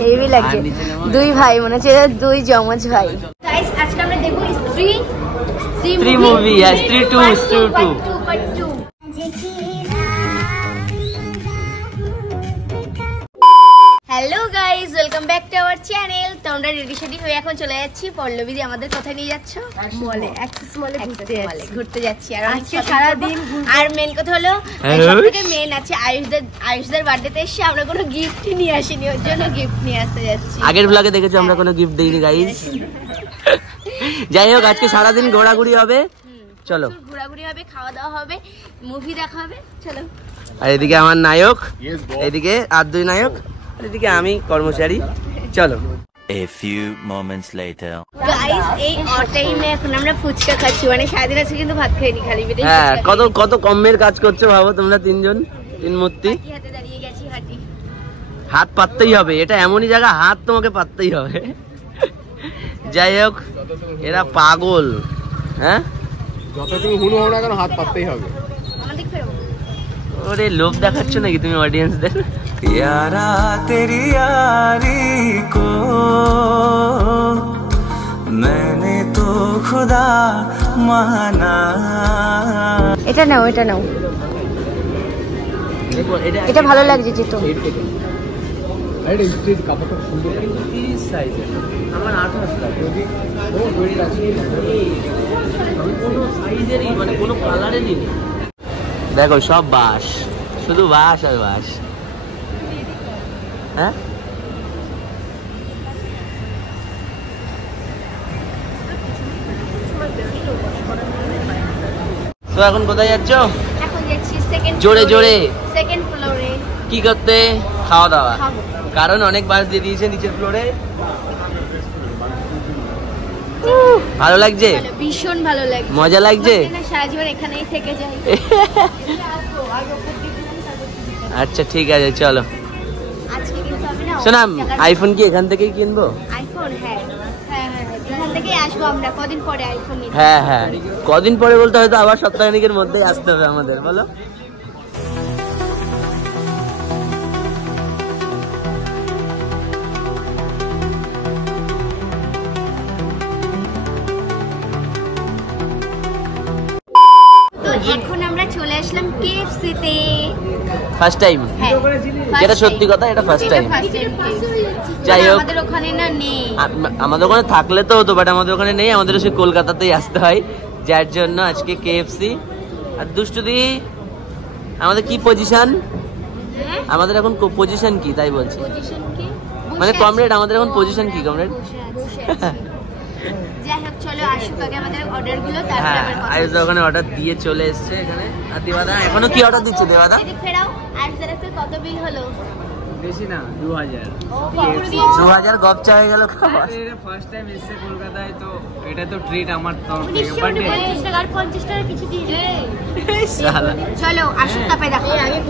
Heavy লাগছে। দুই ভাই মনে হচ্ছে দুই যমজ ভাই। গাইস আজকে আমরা দেখব স্ত্রী মুভি, স্ত্রী 2 hello guys, welcome back to our channel. তো আমরা রেডি শেডি হয়ে এখন চলে যাচ্ছি। পল্লবী দি আমাদের কোথায় নিয়ে যাচ্ছ? মলে, অ্যাক্সেস মলে ঘুরতে যাচ্ছি। আর আজকে সারা দিন আর মেন কথা হলো সবথেকে মেন আছে আয়ুষদের বার্থডেতে এসে আমরা কোনো গিফট নিয়ে আসিনি, ওর জন্য গিফট নিয়ে আসতে যাচ্ছি। আগের ব্লগে দেখেছো আমরা কোনো গিফট দেইনি গাইস। যাই হোক আজকে সারা দিন ঘোরাঘুরি হবে, চলো ঘোরাঘুরি হবে, খাওয়া দাওয়া হবে, মুভি দেখা হবে, চলো। আর এদিকে আমার নায়ক, এদিকে আর দুই নায়ক, এদিকে আমি কর্মচারী, চলো। A few moments later. Guys এই টাইমে এখন আমরা ফুচকা খাচ্ছি, মানে সারাদিন আছে কিন্তু ভাত খাইনি, খালি পেটে। হ্যাঁ, কত কমের কাজ করছো ভাবো তোমরা তিনজন, তিন মূর্তি। হাতে দাঁড়িয়ে গেছি, হাত পাততেই হবে, এটা এমনই জায়গা হাত তোমাকে পাততেই হবে। যাই হোক এরা পাগল, হ্যাঁ যত তুমি হুনো হও না কেন হাত পাততেই হবে। ওরে লোভ দেখাচ্ছ নাকি তুমি অডিয়েন্সদের? यारा तेरी यारी को मैंने तो खुदा माना। এটা নাও, এটা নাও, এটা ভালো লাগছে যেটা। আরে স্টেজ কাপড়টা সুন্দর, 30 সাইজের, আমার 28 লাগে। ও ওয়েট আছে, আমি কোনো সাইজেরই মানে কোনো কালারেরই নেই। দেখো সব বাঁশ, শুধু বাঁশ আর বাঁশ। হ্যাঁ তো এখন কোথায় যাচ্ছ? এখন যাচ্ছি সেকেন্ড জোরে জোরে সেকেন্ড ফ্লোরে। কি করতে? খাওয়া দাওয়া। কারণ অনেক বাস দিয়ে দিয়েছে নিচের ফ্লোরে। ভালো লাগছে? ভীষণ ভালো লাগছে, মজা লাগছে। সারা জীবন এখানেই থেকে যাই। আচ্ছা ঠিক আছে চলো। আজকে কিন্তু আমি না শোনাম, আইফোন কি এখান থেকেই কিনবো? আইফোন হ্যাঁ এখান থেকেই আসবো আমরা। কদিন পরে আইফোন নিতে? হ্যাঁ কদিন পরে বলতে হয়তো আবার সপ্তাহখানেকের মধ্যেই আসতে হবে আমাদের, বলো। তো এখন আমরা চলে আসলাম কেএফসি তে। ফার্স্ট টাইম, যেটা সত্যি কথা, এটা ফার্স্ট টাইম। যাই হোক আমাদের ওখানে না নেই, আমাদের ওখানে থাকলে তো হতো, বাট আমাদের ওখানে নেই। আমাদের সেই কলকাতাতেই আসতে হয়, যার জন্য আজকে কেএফসি। আর দুষ্টুদি আমাদের কি পজিশন? আমাদের এখন পজিশন কি তাই বলছি, মানে কমরেড আমাদের এখন পজিশন কি কমরেড? যাই হোক চলো আসুক আগে আমাদের অর্ডার গুলো, তারপর হ্যাঁ আবার কথা আয়ুষ ওখানে অর্ডার দিয়ে চলে এসেছে এখানে। আর দেবাদা এখনো কি অর্ডার দিচ্ছে? দেবাদা এদিক ফেরাও। আর স্যার কত বিল হলো? বেশি না, 2000। 2000 গপচা হয়ে গেল খাবার। এটা ফার্স্ট টাইম এসেছে কলকাতায়, তো এটা তো ট্রিট আমার তরফ থেকে। 50 টাকা আর 50 টাকা কিছু দিয়ে শালা চলো আসুক, তারপরে দেখো। আগে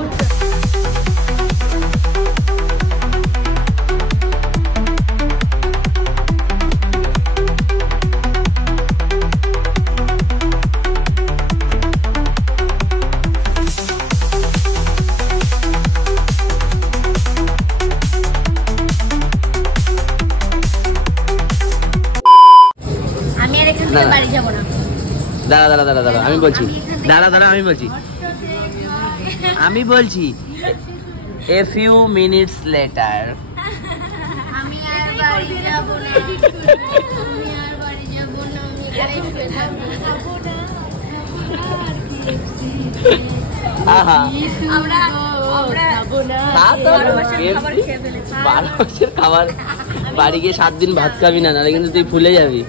বাড়ি যাবো না। দাঁড়া আমি বলছি, আমি বলছি a few minutes later। আমি আর বাড়ি যাবো না, আমি আর বাড়ি যাবো না, আমি এখানেই শুয়ে থাকবো। আহা আমরা যাবো না। 12 মাসের খাবার বাড়ি গিয়ে 7 দিন ভাত খাবি না, নাহলে কিন্তু তুই ফুলে যাবি।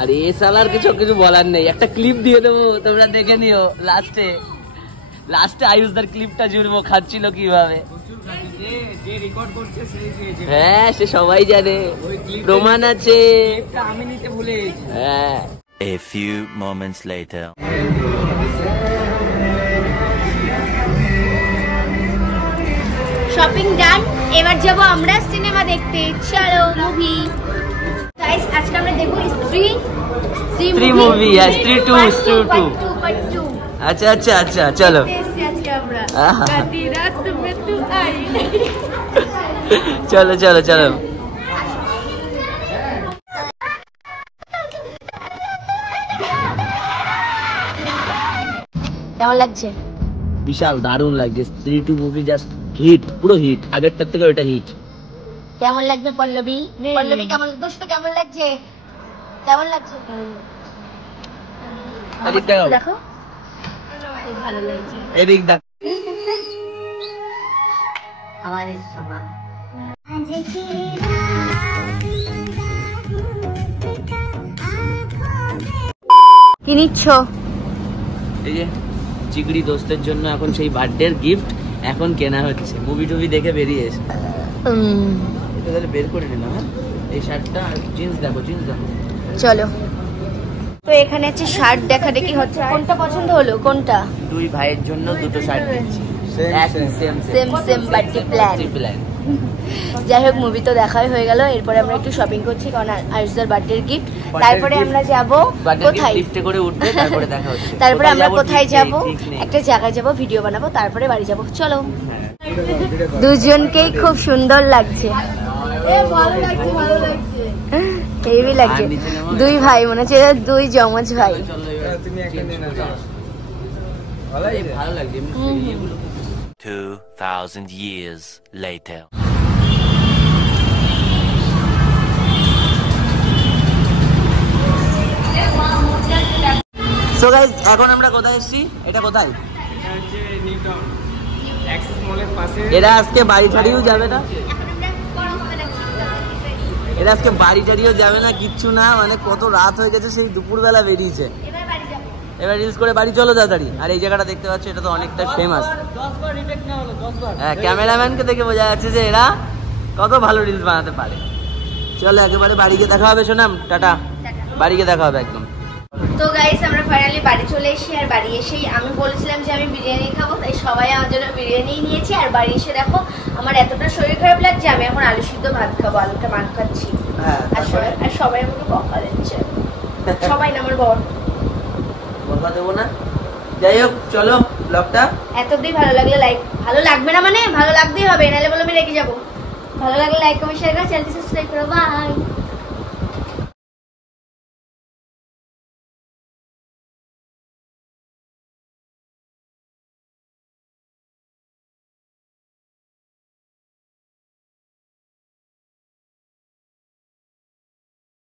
আর এ সালার কিছু বলার নেই, একটা ক্লিপ দিয়ে দেবো, তোমরা দেখে নিও। লাস্টে আয়ুষদার ক্লিপটা জুড়বো খাচ্ছিল কিভাবে। হ্যাঁ সে সবাই জানে, প্রমাণ আছে। আমি নিতে ভুলে গেছি। হ্যাঁ। A few moments later. Shopping ডান, এবার যাবো আমরা সিনেমা দেখতে। চলো মুভি। গাইস আজকে আমরা দেখবো স্ত্রী স্ত্রী মুভি, স্ত্রী 2, স্ত্রী 2। আচ্ছা আচ্ছা আচ্ছা, চলো চলো চলো চলো। কেমন লাগছে? বিশাল দারুণ লাগছে। স্ত্রী 2 মুভি জাস্ট হিট, পুরো হিট, আগেরটার থেকে ওটা হিট। কেমন লাগবে পল্লবী? পল্লবী কেমন দোস্ত কেমন লাগছে? কেমন লাগছে? দেখো ভালো লাগছে। এদিক দেখ। আমাদের সভা কি নিচ্ছ? এই যে চিগড়ি দোস্তের জন্য এখন সেই বার্থডের গিফট এখন কেনা হচ্ছে, মুভি টুভি দেখে বেরিয়ে এসে। এটা তাহলে বের করে নিলাম। হ্যাঁ, এই শার্টটা আর জিন্স দেখো, জিন্স দেখো। চলো। তো এখানে হচ্ছে শার্ট দেখাদেখি হচ্ছে, কোনটা পছন্দ হলো? কোনটা? দুই ভাইয়ের জন্য দুটো শার্ট দিচ্ছি, সেম সেম বার্থডে প্ল্যান। যাই হোক, মুভি তো দেখাই হয়ে গেল, এরপরে আমরা একটু শপিং করছি কারণ আয়ুষদার বার্থডে গিফট। তারপরে আমরা যাব কোথায়? লিফটে করে উঠবে, তারপরে দেখা হচ্ছে। তারপরে আমরা কোথায় যাব? একটা জায়গায় যাব, ভিডিও বানাবো, তারপরে বাড়ি যাব। চলো। দুজনকেই খুব সুন্দর লাগছে, ভালো লাগছে, ভালো লাগছে, হেভি লাগছে। দুই ভাই মনে হচ্ছে দুই জমজ ভাই। ভালো লাগছে। 2000 years later. সো গাইস, এখন আমরা কোথায় এসেছি? এটা কোথায়? এটা হচ্ছে নিউ টাউন অ্যাক্সেস মলের পাশে। এরা আজকে বাড়ি ছাড়িও যাবে না, এরা আজকে বাড়ি ছাড়িও যাবে না, কিচ্ছু না। মানে কত রাত হয়ে গেছে, সেই দুপুরবেলা বেরিয়েছে। এবার রিলস করে বাড়ি চলো তাড়াতাড়ি। আর এই জায়গাটা দেখতে পাচ্ছ, এটা তো অনেকটা ফেমাস। হ্যাঁ, ক্যামেরাম্যানকে দেখে বোঝা যাচ্ছে যে এরা কত ভালো রিলস বানাতে পারে। চলো একেবারে বাড়ি গিয়ে দেখা হবে। সোনাম, টাটা। বাড়ি গিয়ে দেখা হবে একদম। তো গাইস, আমরা ফাইনালি বাড়ি চলে এসেছি। আর বাড়ি এসেই আমি বলেছিলাম যে আমি বিরিয়ানি খাবো, তাই সবাই আমার জন্য বিরিয়ানি নিয়েছি। আর বাড়ি এসে দেখো আমার এতটা শরীর খারাপ লাগছে, আমি এখন আলু সিদ্ধ ভাত খাবো, আলুটা মাছ খাচ্ছি। আর সবাই আমাকে বকা দিচ্ছে, সবাই না, আমার বর। বকা দেবো না। যাই হোক, চলো ব্লগটা এতদিন ভালো লাগলে লাইক, ভালো লাগবে না মানে ভালো লাগতেই হবে, নাহলে বলে আমি রেখে যাবো। ভালো লাগলে লাইক কমেন্ট শেয়ার করো, চ্যানেলটি সাবস্ক্রাইব করো। বাই।